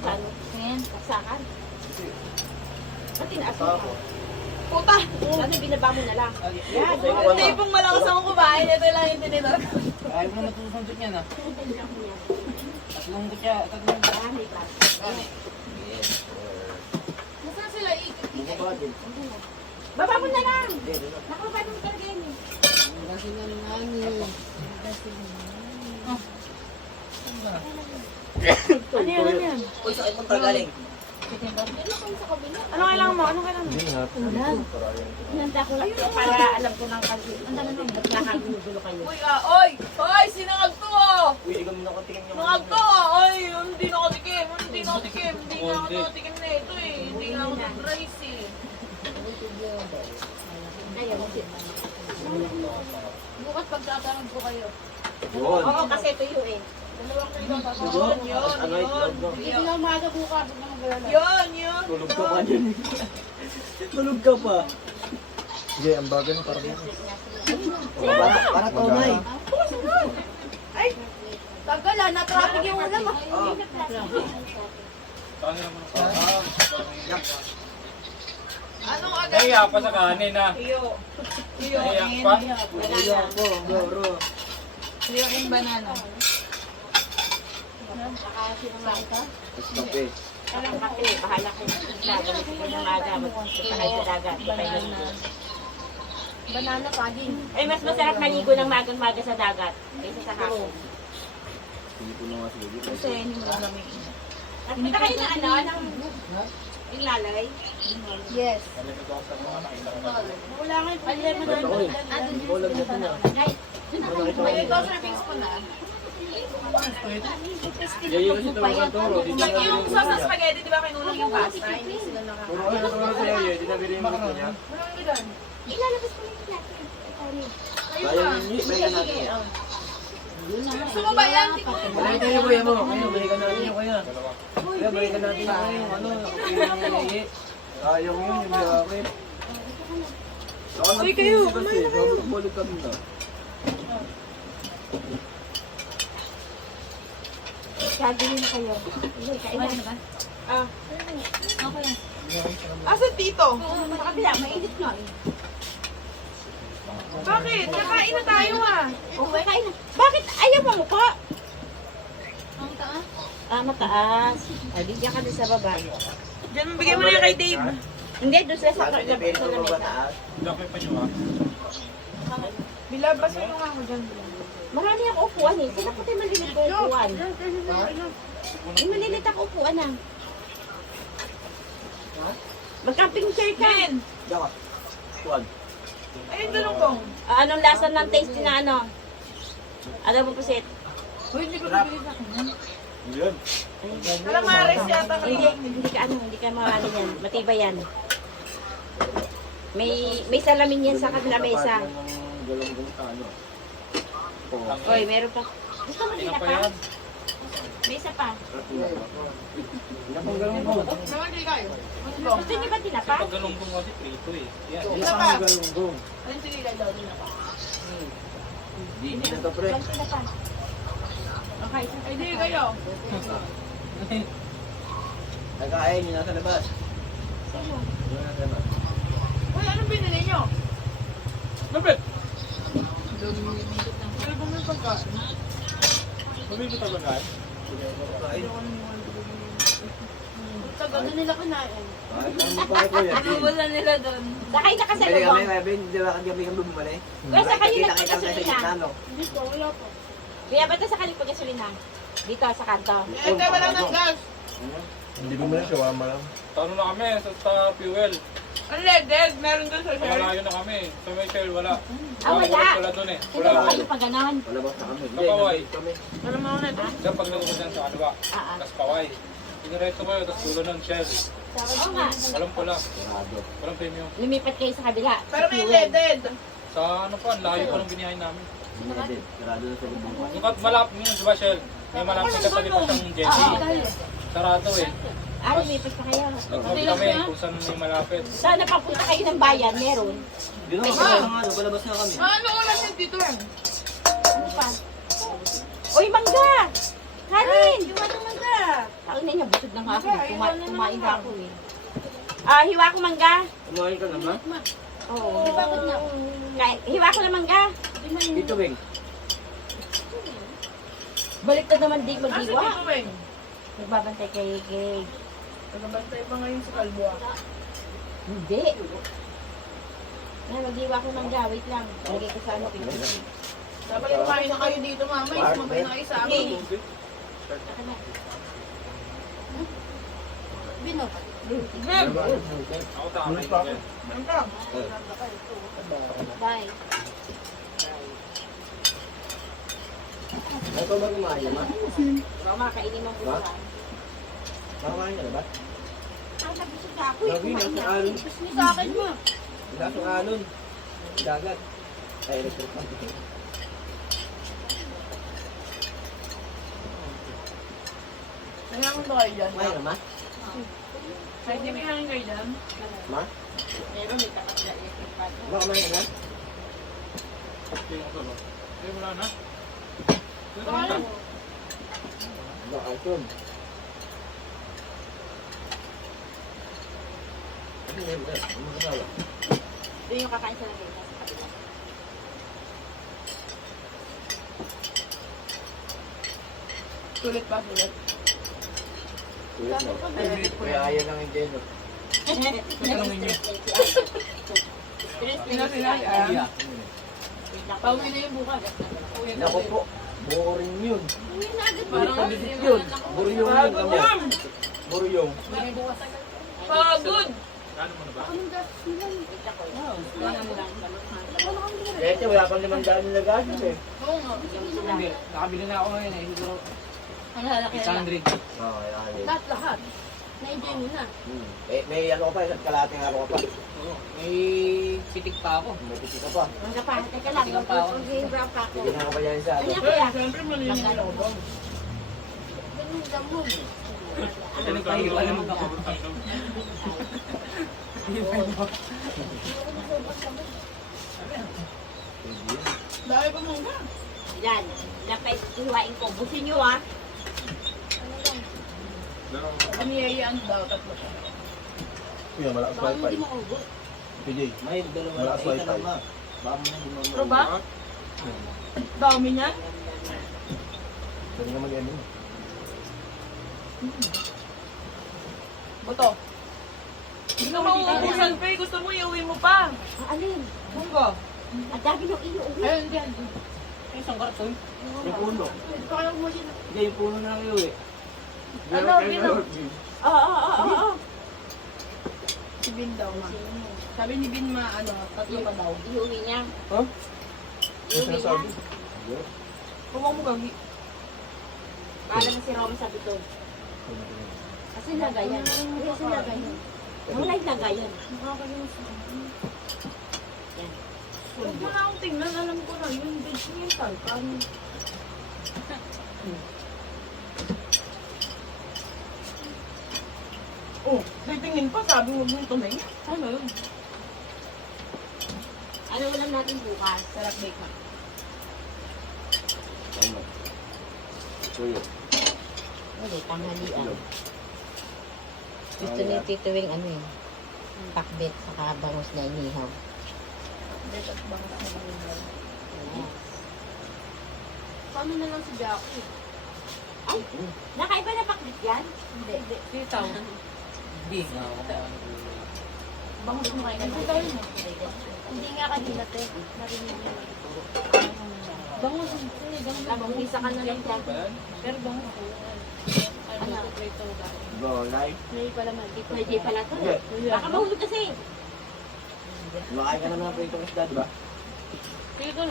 sa ano? Ayan. Saksakan. Ba't tinaas mo pa? Puta! Ano, binaba mo na lang. Yan. Hindi pong malakas ako kumain. Ito lang yung tinidor. Ayaw mo naman tutusundot niya na. Tatlong kutya, tatlong Ah, may class. Nasaan sila ikot? Baba mo na lang. Nakababa mo talaga yan eh. Ano yan? Ano yan? Uy, sakit mong tagaling. Ano kailangan mo? Ano kailangan mo? Hinanda ko lang para alam ko ng kasi. Ang dami nung ba't nakagulo kayo? Uy, oy! Oy! Sinangag to oh! Uy, ikaw mo nakatikim yung... Nangag to oh! Oy! Hindi nakatikim! Hindi nakatikim! Hindi na ako nakatikim na ito eh! Hindi na ako nag-rice eh! Kayo, Bukas pagtatanong ko kayo. Yun. oo, kasi tuyo eh. Dalawang kilo Yun, tapos. Yun! ano, itlog, no? Hindi na umaga bukas. Yun! Yun! Tulog ka pa dyan. Tulog ka pa. Sige, ang bagay ng parang Para tunay. Ay! Tagal ah! Na-traffic yung ulam ah! Anong agad? Nahiya pa sa kanin ha. Iyo. Iyo. Nahiya pa. Iyo ako, goro. Iyo yung banana. Tapos kape. Alam kape, bahala kayo. Laban ko ng umaga. Magsasahay sa dagat. Banana saging. Eh, mas masarap maligo ng magang-maga sa dagat. Kaysa sa hapon. Hindi ko na nga sige. Kasi hindi mo lang namin. At punta kayo na ano, ng yung lalay. Yes. Wala nga yung problema na. Kulag na ito na. Ay, May ito sa fix ko na. Yayo kasi tawagan to. Yung sauce na spaghetti, di ba kinulang yung pasta? Hindi sila Puro ano tawagan sa yayo. Di nabili yung gusto niya. ilalabas ko lang natin. Kaya ninyo, balikan natin. Gusto mo ba yan? Balikan niyo kuya mo. Kuya, balikan natin yung kuya. Kuya, balikan natin yung kuya. Yung ano, yung iye. Ayaw yun, yung yakit. Uy, kayo, kumain na kayo. Balik kami na. Gagawin kayo. Hindi, kailan na ba? Ah. Asan tito? Sa kabila, mainit nga eh. Bakit? Kakain na tayo ah. Okay, kain na. Bakit ayaw mo ko? Ah, mataas. Ay, bigyan ka doon sa baba. Diyan, bigyan mo na yan kay Dave. Hindi, doon sila sa Sabi ni Pedro, sa lamesa. mataas. Laki pa nyo ha. Bilabasin mo nga ako dyan. Marami ang upuan eh. Sila po tayo malilit ko upuan. May malilit ang upuan ah. Mag-camping chair ka. Ben! Dapat. Tuwag. Ayun, dalong kong. Ah, anong lasa ng taste na ano? Ano mo pusit? Uy, hindi ko nabili sa akin. Yun. Calamares yata Hindi ka ano, hindi ka maano yan. Matibay yan. May salamin yan sa kabila mesa. Galong-galong sa ano. Oy, meron pa. Gusto mo Ina sila pa pa? yan. May isa pa. Napanggalong mo. Naman di kayo. Gusto niyo ba tinapa? Pag galunggong kasi prito eh. Yan. Isa pa. Galong-galong. Ayun, sige, lalo na pa. Hindi na to, pre. Wala tinapa. Okay, isa Ay, di kayo. Nagkain yun nasa labas. Sino? Yun nasa labas. Uy, anong binili nyo? Lapit! Ano ba may pagkain? Bumili ka ba guys? Kain. Tagal na nila kinain. Kahit ano mo pa kuya. Wala nila doon. Sakay na ka sa Bili kami, lubong. Kevin. Di ba kagabi kami bumali? Kuya, sakay na Kita-kita tayo sa gitna, no? Hindi ko, wala po. Kuya, ba't sa kaling pagkasulina? Dito, sa kanto. Eh, tayo wala ng gas. Hindi ko muna, shawarma lang. Tano na kami sa fuel. Unleaded, meron doon sa share. Malayo na kami. Sa may shell wala. Ah, wala. Wala doon eh. Kasi Wala ba doon. kayo pa ganon? Palabas na kami. Kapaway. Kami. Ano mo na ito? Diyan pag nagpunta dyan sa kaliwa. Tapos paway. Pinareto kayo, tapos dulo ng shell. Oo nga. Walang pula. Sarado. Walang premium. Lumipat kayo sa kabila. Pero may Fuel. leaded. Sa ano pa, ang layo pa ng binihay namin. Sinedid. Sarado na sa lubong. Yung malapit yun, di ba shell? May malapit sa palipas ng jetty. Sarado eh. Ah, lumipat pa kayo. Nagpapit kami kung saan may malapit. Sana papunta kayo ng bayan, meron. Yun ang kaya nga, palabas na kami. Ano ulam yung dito yan? Ano pa? Uy, mangga! Kanin! Yung ano mangga? Taon na niya, busog ng nga ako. Kumain ako eh. Ah, hiwa ko mangga. Kumain ka naman? Oo. Hiwa ko na mangga. Dito, Beng. Balik na naman di Asa maghiwa. dito, Weng? Nagbabantay kay Gay. Nagabantay pa ngayon sa kalbuwa. Hindi. Na, maghiwa ko mangga. Wait lang. Lagay ko sa ano. Dapat kumain na kayo dito, mama. Sumabay na kayo sa amin. Binot. Ako tama pa. yun. Bye. Ito ba kumain, ma? Baka makainin mo buwan. Kumain ka na ba? Ah, nabusog na ako eh. Lagi, Kumain nasa na. alon. Ipos mo sa akin mo. Lasong alon. Dagat. Ay, electric pa. Nangyamon ba kayo dyan? Kumain ka, ma? Kahit di may hangin kayo dyan? Ma? Meron, may kakasya electric fan. Ma, kumain ka na? Eh, wala na. Kaya, Ma, alcohol. Ano yun, ba? Ano mo kasama? Doon yung kakain sa lagay. Nasa kabila. sulit pa, sulit. Tulit mo. Kaya ayaw lang yung Jeno. Sila, Iya. pauwi na yung bukas. Naku po. Boring yun. Parang Pabisip yun. Buryong yun kami. Buryong. pagod. Ano mo na ba? Kaya ito, wala pang 500 na gastos eh. Oo nga. Nakabili na ako ngayon eh. Siguro Ang lalaki na. 800. Oo, kaya Lahat. Na-enjoy mo na. May ano ka pa, kalating araw ka pa. May pitik pa ako. May piti ka pa. Ang kapahit ka lang. Mag-brown pa ako. Sige na ka pa yan sa ano. Kanya kaya. Siyempre, malinis na ako. Ganun gamon. Nagpahiwa naman ako. Dahil pa muna. Yan. Napay ihiwain ko. Busin nyo ah. Aniyayaan daw, tatlo. Kuya, malakas Baka wifi. hindi mo ubos. PJ, May dalawa Wala na sa wifi. ka na ma. Baka mo na hindi mo Pero ba? Dami niyan? pwede naman yan yun. Buto. Hindi ka mauubusan, Pe. Gusto mo, iuwi mo pa. Ang alin. Bungo. Ang dami yung iuwi. Ayun, diyan. Ay, isang karton. Yung puno. Ito kayo mo sila. Hindi, yung puno na kayo eh. Ano, Bino? Oo. Si Bin daw, ma. Sabi ni Bin, tatlo pa daw. Iuwi niya. Huh? Yung Iuwi niya. sinasabi? Huwag mo gagi. Para na si Roma sa bito. Kasi nagayan. Kasi nagayan. Ang live nagayan. Yan. Huwag mo na akong tingnan. Alam ko na yun. Judgmental ka. Oh, titingin pa. Sabi mo mo ito na yun. Ano yun? Ano ulam natin bukas? Sarap bake na. Ano? Tuyo. Ano, tanghalian. Gusto ni Tito Wing ano eh. Pakbet sa bangus na inihaw. Bake at bang na Yes. Paano na lang si Jackie? Ay, nakaiba na pakbet yan? Hindi. Sitaw. Hindi. Bangus mo kayo. Hindi tayo mo. Hindi nga kanina te. Narinig niya. Bangus. Isa ka na lang dyan. Pero bangus ko. Ano? Go, live. Pwede pala to. Baka mahulog kasi. Makain ka naman ng pritong isda, di ba? Dito na.